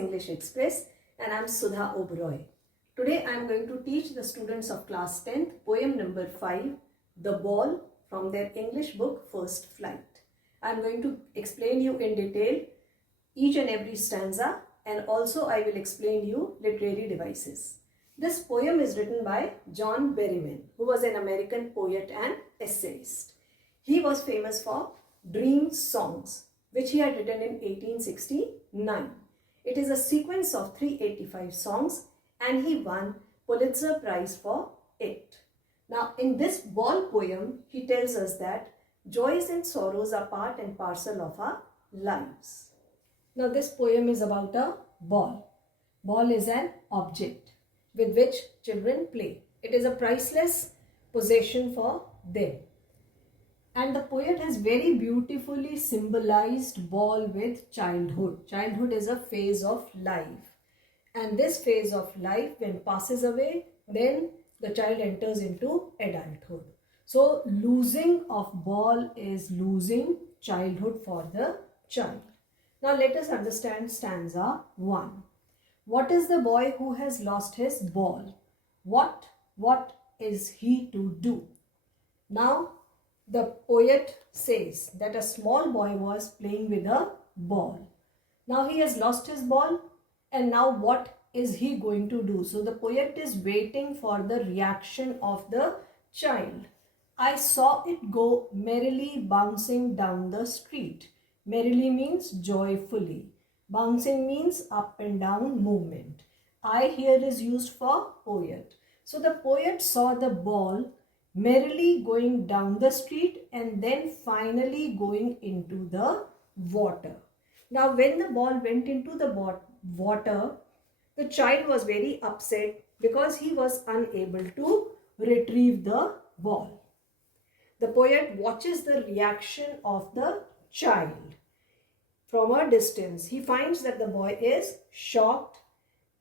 English Express, and I'm Sudha Oberoi. Today I'm going to teach the students of class 10th poem number 5, The Ball, from their English book First Flight. I'm going to explain you in detail each and every stanza, and also I will explain you literary devices. This poem is written by John Berryman, who was an American poet and essayist. He was famous for Dream Songs, which he had written in 1869. It is a sequence of 385 songs, and he won Pulitzer Prize for it. Now, in this ball poem, he tells us that joys and sorrows are part and parcel of our lives. Now, this poem is about a ball. Ball is an object with which children play. It is a priceless possession for them. And the poet has very beautifully symbolized ball with childhood. Childhood is a phase of life. And this phase of life, when passes away, then the child enters into adulthood. So losing of ball is losing childhood for the child. Now let us understand stanza 1. What is the boy who has lost his ball? What is he to do? Now the poet says that a small boy was playing with a ball. Now he has lost his ball, and now what is he going to do? So the poet is waiting for the reaction of the child. I saw it go merrily bouncing down the street. Merrily means joyfully. Bouncing means up and down movement. I here is used for poet. So the poet saw the ball merrily going down the street and then finally going into the water. Now when the ball went into the water, the child was very upset because he was unable to retrieve the ball. The poet watches the reaction of the child from a distance. He finds that the boy is shocked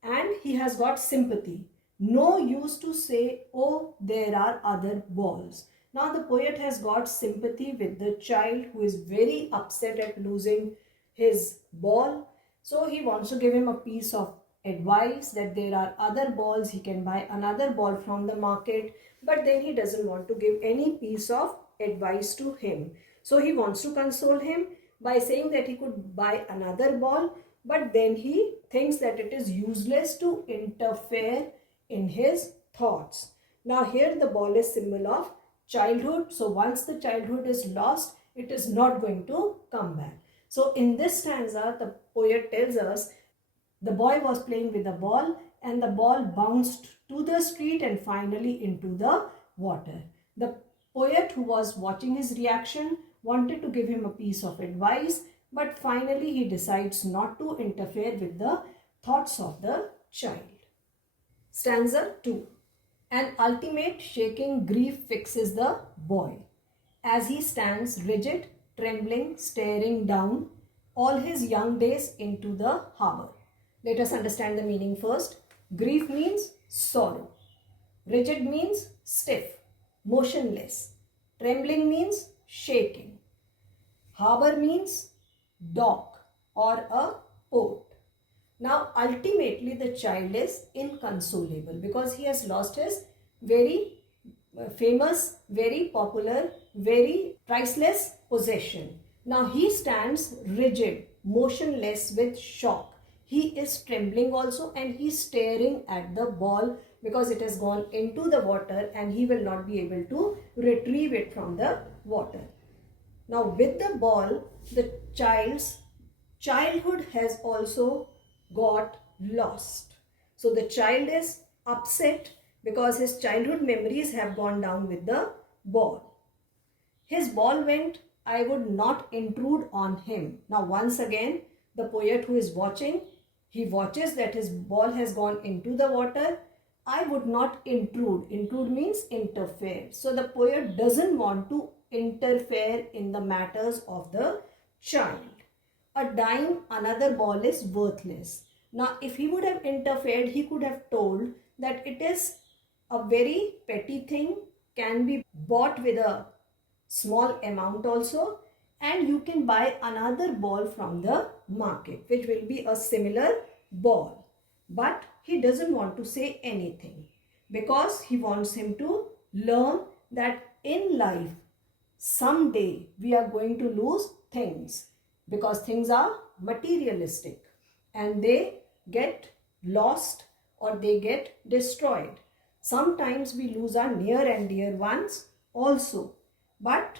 and he has got sympathy. No use to say, oh, there are other balls. Now the poet has got sympathy with the child who is very upset at losing his ball. So he wants to give him a piece of advice that there are other balls. He can buy another ball from the market, but then he doesn't want to give any piece of advice to him. So he wants to console him by saying that he could buy another ball, but then he thinks that it is useless to interfere in his thoughts. Now here the ball is symbol of childhood. So once the childhood is lost, it is not going to come back. So in this stanza, the poet tells us the boy was playing with the ball and the ball bounced to the street and finally into the water. The poet, who was watching his reaction, wanted to give him a piece of advice, but finally he decides not to interfere with the thoughts of the child. Stanza 2. An ultimate shaking grief fixes the boy as he stands rigid, trembling, staring down all his young days into the harbor. Let us understand the meaning first. Grief means sorrow. Rigid means stiff, motionless. Trembling means shaking. Harbor means dock or a port. Now ultimately the child is inconsolable because he has lost his very famous, very popular, very priceless possession. Now he stands rigid, motionless with shock. He is trembling also and he is staring at the ball because it has gone into the water and he will not be able to retrieve it from the water. Now with the ball, the child's childhood has also got lost. So the child is upset because his childhood memories have gone down with the ball. His ball went, I would not intrude on him. Now once again, the poet who is watching, he watches that his ball has gone into the water. I would not intrude. Intrude means interfere. So the poet doesn't want to interfere in the matters of the child. A dime, another ball is worthless. Now if he would have interfered, he could have told that it is a very petty thing, can be bought with a small amount also, and you can buy another ball from the market which will be a similar ball. But he doesn't want to say anything because he wants him to learn that in life, someday we are going to lose things because things are materialistic and they get lost or they get destroyed. Sometimes we lose our near and dear ones also, but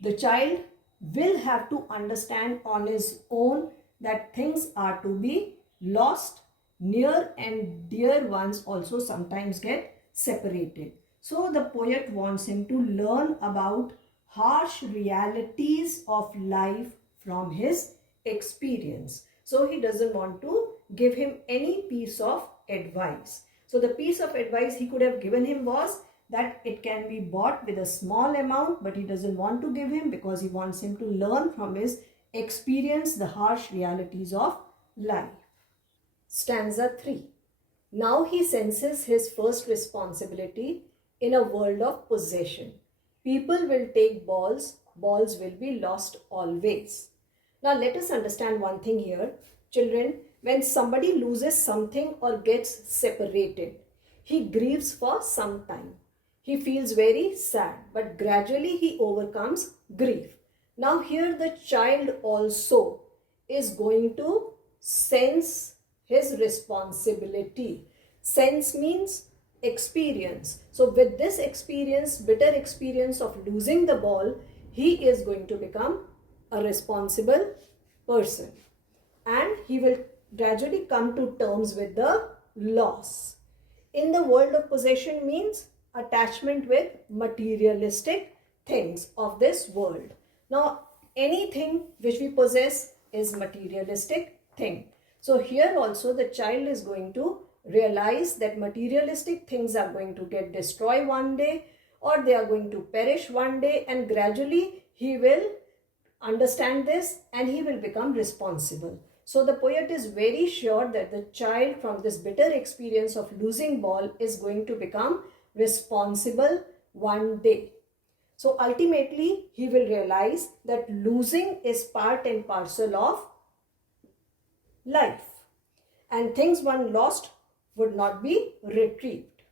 the child will have to understand on his own that things are to be lost. Near and dear ones also sometimes get separated. So the poet wants him to learn about harsh realities of life from his experience. So he doesn't want to give him any piece of advice. So the piece of advice he could have given him was that it can be bought with a small amount, but he doesn't want to give him because he wants him to learn from his experience the harsh realities of life. Stanza 3. Now he senses his first responsibility in a world of possession. People will take balls, balls will be lost always. Now let us understand one thing here. Children, when somebody loses something or gets separated, he grieves for some time. He feels very sad, but gradually he overcomes grief. Now here the child also is going to sense his responsibility. Sense means experience. So with this experience, bitter experience of losing the ball, he is going to become a responsible person. And he will gradually come to terms with the loss. In the world of possession means attachment with materialistic things of this world. Now, anything which we possess is materialistic thing. So here also the child is going to realize that materialistic things are going to get destroyed one day or they are going to perish one day, and gradually he will understand this and he will become responsible. So the poet is very sure that the child from this bitter experience of losing ball is going to become responsible one day. So ultimately he will realize that losing is part and parcel of life and things one lost would not be retrieved.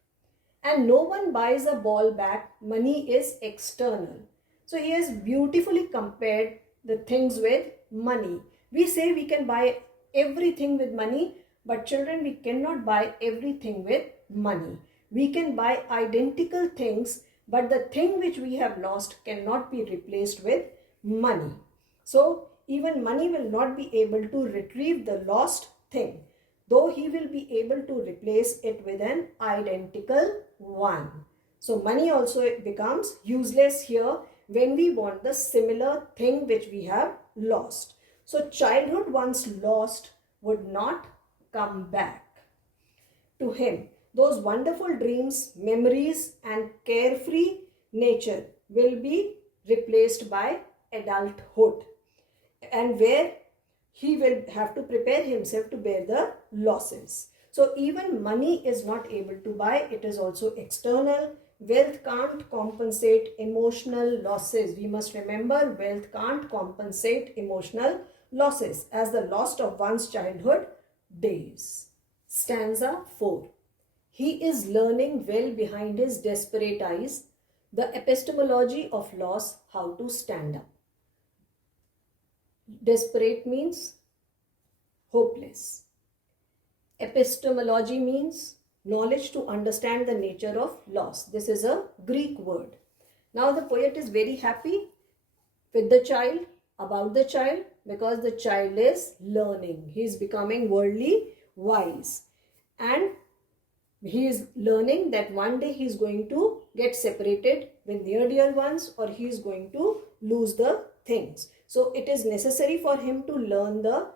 And no one buys a ball back, money is external. So he has beautifully compared the things with money. We say we can buy everything with money, but children, we cannot buy everything with money. We can buy identical things, but the thing which we have lost cannot be replaced with money. So even money will not be able to retrieve the lost thing, though he will be able to replace it with an identical one. So money also becomes useless here when we want the similar thing which we have lost. So childhood once lost would not come back to him. Those wonderful dreams, memories and carefree nature will be replaced by adulthood, and where he will have to prepare himself to bear the losses. So even money is not able to buy, it is also external. Wealth can't compensate emotional losses. We must remember, wealth can't compensate emotional losses as the loss of one's childhood days. Stanza 4. He is learning well behind his desperate eyes the epistemology of loss, how to stand up. Desperate means hopeless. Epistemology means knowledge to understand the nature of loss. This is a Greek word. Now the poet is very happy with the child, about the child, because the child is learning. He is becoming worldly wise. And he is learning that one day he is going to get separated with near dear ones, or he is going to lose the things. So it is necessary for him to learn the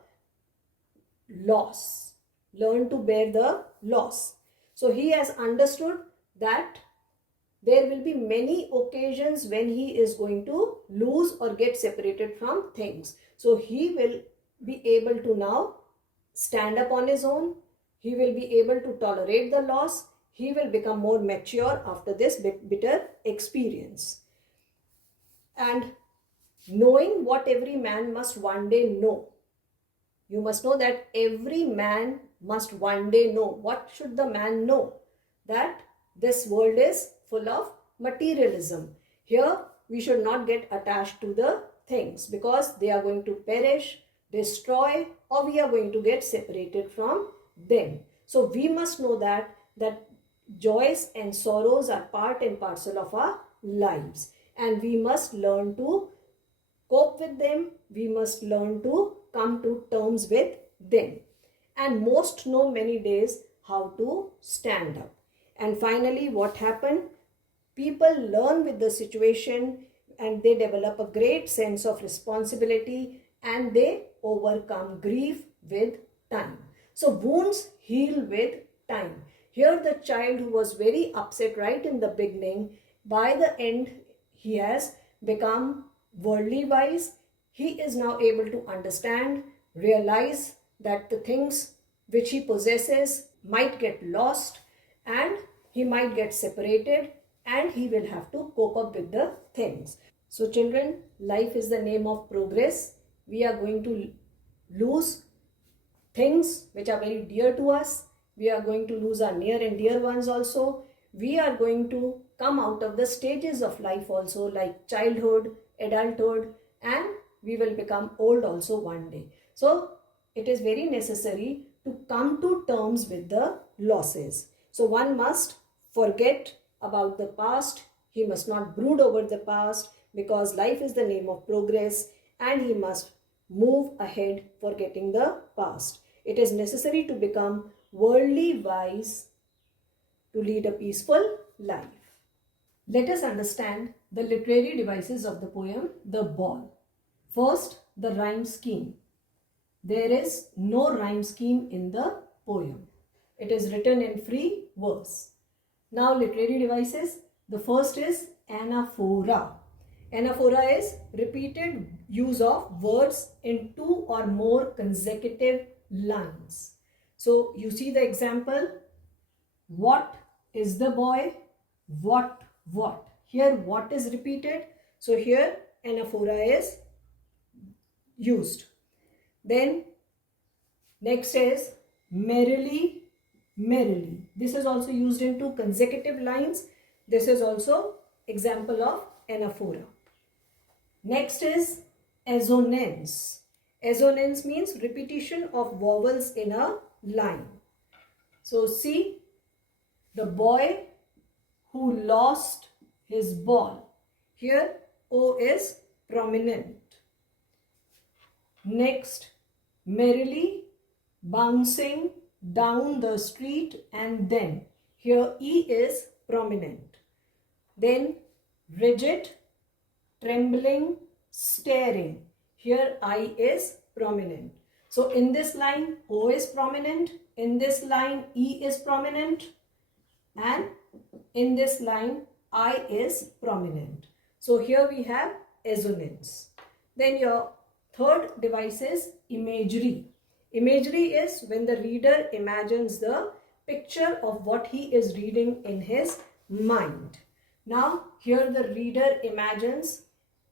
loss, learn to bear the loss. So he has understood that there will be many occasions when he is going to lose or get separated from things. So he will be able to now stand up on his own. He will be able to tolerate the loss. He will become more mature after this bitter experience. And knowing what every man must one day know, You must know that every man must one day know. What should the man know? That this world is full of materialism. Here we should not get attached to the things because they are going to perish, destroy, or we are going to get separated from them. So we must know that joys and sorrows are part and parcel of our lives, and we must learn to cope with them. We must learn to come to terms with them, and most know many days how to stand up. And finally, what happened? People learn with the situation and they develop a great sense of responsibility and they overcome grief with time. So wounds heal with time. Here the child who was very upset right in the beginning, by the end he has become worldly wise. He is now able to understand, realize that the things which he possesses might get lost and he might get separated and he will have to cope up with the things. So children, life is the name of progress. We are going to lose things which are very dear to us. We are going to lose our near and dear ones also. We are going to come out of the stages of life also, like childhood, adulthood, and we will become old also one day. So it is very necessary to come to terms with the losses. So one must forget about the past. He must not brood over the past because life is the name of progress, and he must move ahead forgetting the past. It is necessary to become worldly wise to lead a peaceful life. Let us understand the literary devices of the poem, The Ball. First, the rhyme scheme. There is no rhyme scheme in the poem. It is written in free verse. Now, literary devices. The first is anaphora. Anaphora is repeated use of words in two or more consecutive lines. So, you see the example. What is the boy? What? Here, what is repeated? So, here anaphora is used. Then, next is merrily. This is also used in two consecutive lines. This is also example of anaphora. Next is assonance. Assonance means repetition of vowels in a line. So see, the boy who lost his ball. Here O is prominent. Next, merrily bouncing down the street, and then here E is prominent. Then rigid, trembling, staring. Here I is prominent. So in this line O is prominent, in this line E is prominent, and in this line I is prominent. So here we have assonance. Then your third device is imagery. Imagery is when the reader imagines the picture of what he is reading in his mind. Now here the reader imagines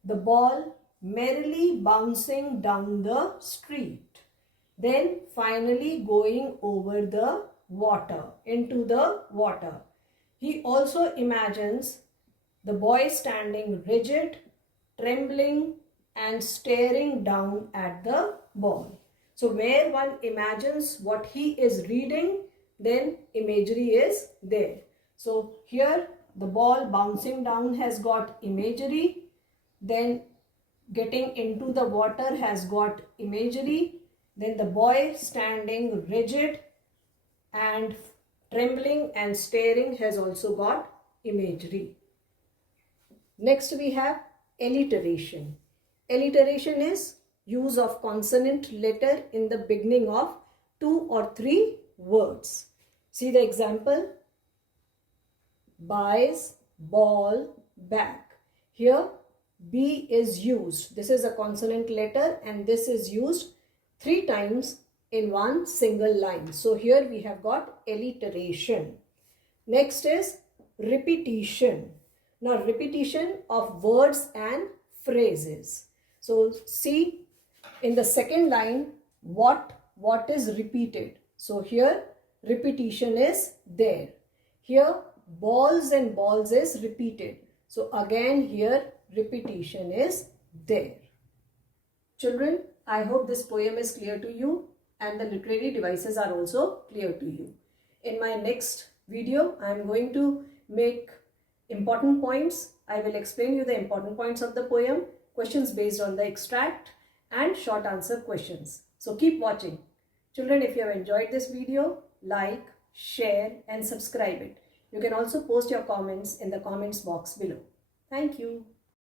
the ball merrily bouncing down the street, then finally going over the water, into the water. He also imagines the boy standing rigid, trembling, and staring down at the ball. So where one imagines what he is reading, then imagery is there. So here the ball bouncing down has got imagery, then getting into the water has got imagery, then the boy standing rigid and trembling and staring has also got imagery. Next we have alliteration. Alliteration is use of consonant letter in the beginning of 2 or 3 words. See the example. Buys, ball, back. Here B is used. This is a consonant letter and this is used 3 times in one single line. So here we have got alliteration. Next is repetition. Now repetition of words and phrases. So see in the second line, what is repeated. So here repetition is there. Here balls and balls is repeated. So again here repetition is there. Children, I hope this poem is clear to you and the literary devices are also clear to you. In my next video, I am going to make important points. I will explain you the important points of the poem, questions based on the extract and short answer questions. So keep watching. Children, if you have enjoyed this video, like, share and subscribe it. You can also post your comments in the comments box below. Thank you.